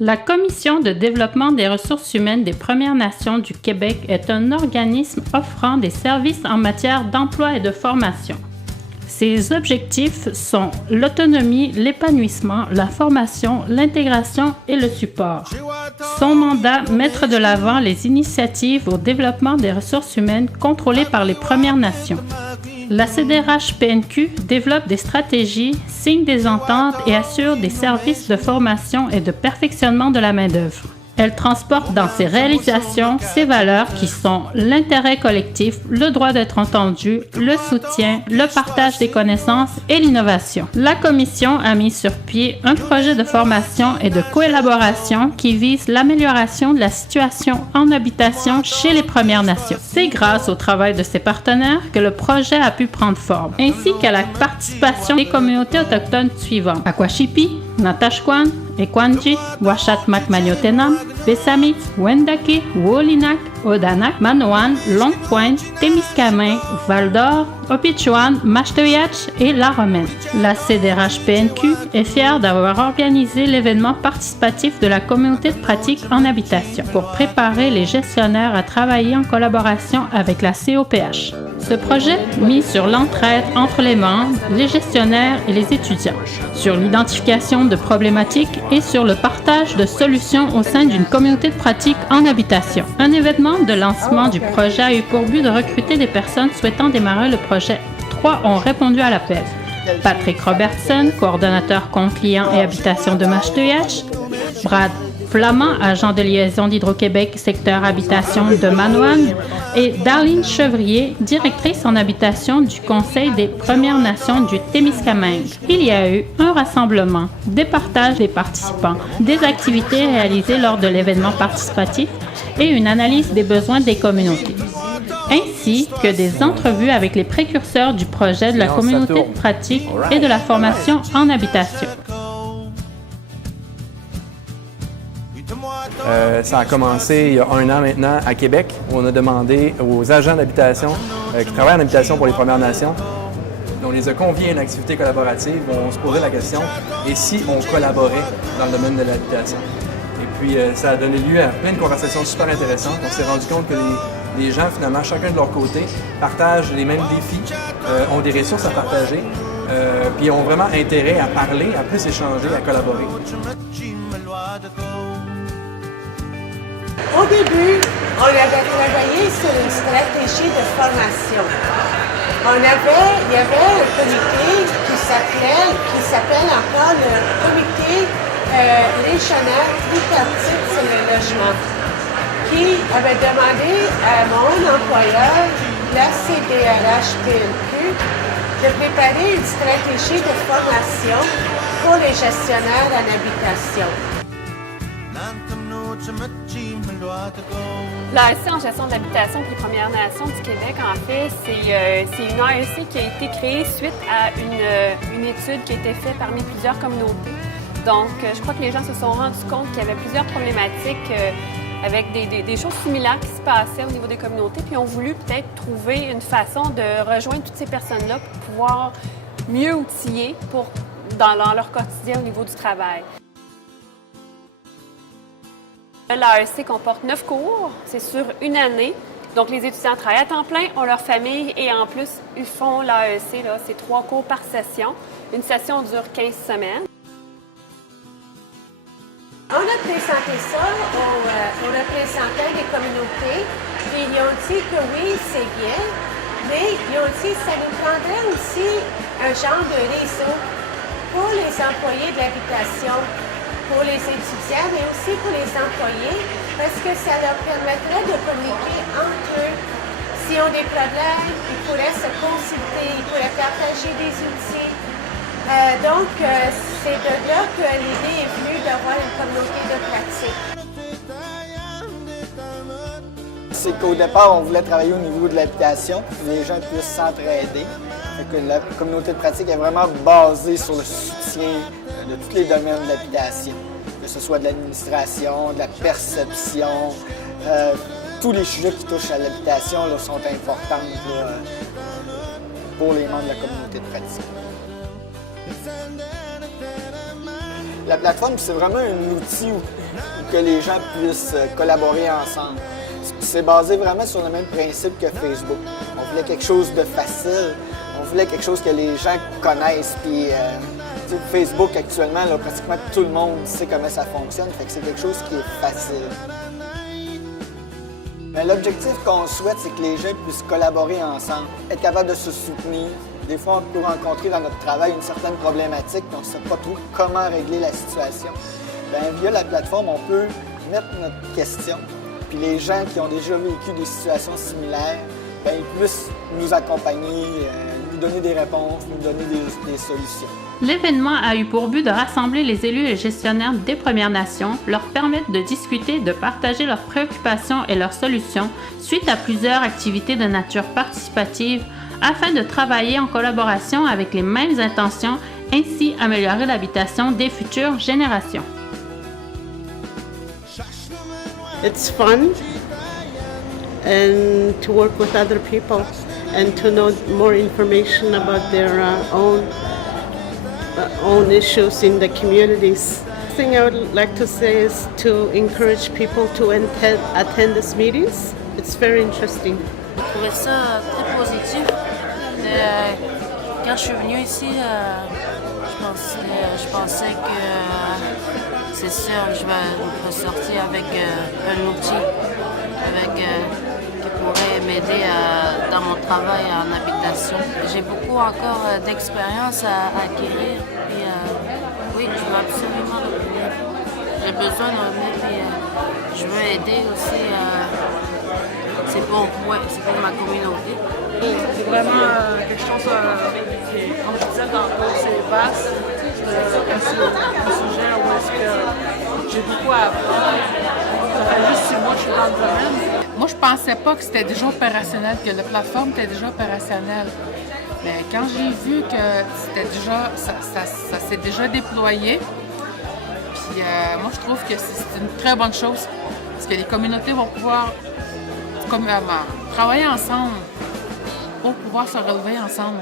La Commission de développement des ressources humaines des Premières Nations du Québec est un organisme offrant des services en matière d'emploi et de formation. Ses objectifs sont l'autonomie, l'épanouissement, la formation, l'intégration et le support. Son mandat, mettre de l'avant les initiatives au développement des ressources humaines contrôlées par les Premières Nations. La CDRH-PNQ développe des stratégies, signe des ententes et assure des services de formation et de perfectionnement de la main-d'œuvre. Elle transporte dans ses réalisations ses valeurs qui sont l'intérêt collectif, le droit d'être entendu, le soutien, le partage des connaissances et l'innovation. La Commission a mis sur pied un projet de formation et de collaboration qui vise l'amélioration de la situation en habitation chez les Premières Nations. C'est grâce au travail de ses partenaires que le projet a pu prendre forme, ainsi qu'à la participation des communautés autochtones suivantes: Aquashipi, Natashquan, Ekwanjit, Washat Makmaniotenam, Pessamit, Wendake, Wolinak, Odanak, Manoan, Longue Pointe, Témiscamingue, Val-d'Or, Opichuan, Mashteuiatch et La Romaine. La CDRH-PNQ est fière d'avoir organisé l'événement participatif de la communauté de pratique en habitation pour préparer les gestionnaires à travailler en collaboration avec la COPH. Ce projet mise sur l'entraide entre les membres, les gestionnaires et les étudiants, sur l'identification de problématiques et sur le partage de solutions au sein d'une communauté de pratique en habitation. Un événement de lancement du projet a eu pour but de recruter des personnes souhaitant démarrer le projet. 3 ont répondu à l'appel. Patrick Robertson, coordonnateur compte client et habitation de Mashteuiatch, Brad Flamand, agent de liaison d'Hydro-Québec, secteur habitation de Manoan, et Darlene Chevrier, directrice en habitation du Conseil des Premières Nations du Témiscamingue. Il y a eu un rassemblement, des partages des participants, des activités réalisées lors de l'événement participatif et une analyse des besoins des communautés, ainsi que des entrevues avec les précurseurs du projet de la communauté de pratique et de la formation en habitation. Ça a commencé il y a 1 an maintenant à Québec, où on a demandé aux agents d'habitation qui travaillent en habitation pour les Premières Nations, on les a conviés à une activité collaborative où on se posait la question « et si on collaborait dans le domaine de l'habitation ?» Et puis ça a donné lieu à plein de conversations super intéressantes. On s'est rendu compte que les gens, finalement, chacun de leur côté, partagent les mêmes défis, ont des ressources à partager, puis ont vraiment intérêt à parler, à plus échanger, à collaborer. Au début, on avait travaillé sur une stratégie de formation. Il y avait un comité qui s'appelle encore le comité régional tripartite sur le logement, qui avait demandé à mon employeur, la CDRH-PNQ, de préparer une stratégie de formation pour les gestionnaires en habitation. L'AEC en gestion de l'habitation pour les Premières Nations du Québec, en fait, c'est une AEC qui a été créée suite à une étude qui a été faite parmi plusieurs communautés. Donc, je crois que les gens se sont rendus compte qu'il y avait plusieurs problématiques avec des choses similaires qui se passaient au niveau des communautés, puis ont voulu peut-être trouver une façon de rejoindre toutes ces personnes-là pour pouvoir mieux outiller dans leur quotidien au niveau du travail. L'AEC comporte 9 cours, c'est sur une année. Donc, les étudiants travaillent à temps plein, ont leur famille et en plus, ils font l'AEC, c'est 3 cours par session. Une session dure 15 semaines. On a présenté ça aux représentants des communautés et ils ont dit que oui, c'est bien, mais ils ont dit que ça nous prendrait aussi un genre de réseau pour les employés de l'habitation, pour les étudiants, mais aussi pour les employés, parce que ça leur permettrait de communiquer entre eux. S'ils ont des problèmes, ils pourraient se consulter, ils pourraient partager des outils. Donc, c'est de là que l'idée est venue d'avoir une communauté de pratique. C'est qu'au départ, on voulait travailler au niveau de l'habitation, pour que les gens puissent s'entraider. La communauté de pratique est vraiment basée sur le soutien de tous les domaines de l'habitation, que ce soit de l'administration, de la perception. Tous les sujets qui touchent à l'habitation sont importants pour les membres de la communauté de pratique. La plateforme, c'est vraiment un outil où que les gens puissent collaborer ensemble. C'est basé vraiment sur le même principe que Facebook. On voulait quelque chose de facile, on voulait quelque chose que les gens connaissent. Puis, Facebook, actuellement, là, pratiquement tout le monde sait comment ça fonctionne, fait que c'est quelque chose qui est facile. L'objectif qu'on souhaite, c'est que les gens puissent collaborer ensemble, être capables de se soutenir. Des fois, on peut rencontrer dans notre travail une certaine problématique, puis on ne sait pas trop comment régler la situation. Bien, via la plateforme, on peut mettre notre question, puis les gens qui ont déjà vécu des situations similaires, bien, ils puissent nous accompagner, nous donner des réponses, nous donner des solutions. L'événement a eu pour but de rassembler les élus et gestionnaires des Premières Nations, leur permettre de discuter, de partager leurs préoccupations et leurs solutions suite à plusieurs activités de nature participative afin de travailler en collaboration avec les mêmes intentions, ainsi améliorer l'habitation des futures générations. It's fun and to work with other people and to know more information about their own issues in the communities. The thing I would like to say is to encourage people to attend these meetings. It's very interesting. J'ai trouvé ça très positif. Quand je suis venue ici, je pensais que c'est sûr que je vais ressortir avec un outil qui pourrait m'aider dans mon travail en habitation. J'ai beaucoup encore d'expérience à acquérir. Puis, oui, je veux absolument revenir. J'ai besoin de revenir. Puis, je veux aider aussi. C'est pour ma communauté. C'est vraiment quelque chose, comme je disais tantôt, c'est vaste. C'est un sujet où est-ce que j'ai beaucoup à apprendre. Ça fait juste 6 mois que je suis dans le domaine. Moi, je pensais pas que c'était déjà opérationnel, que la plateforme était déjà opérationnelle. Mais quand j'ai vu que c'était déjà, ça s'est déjà déployé, puis moi, je trouve que c'est une très bonne chose. Parce que les communautés vont pouvoir travailler ensemble pour pouvoir se relever ensemble.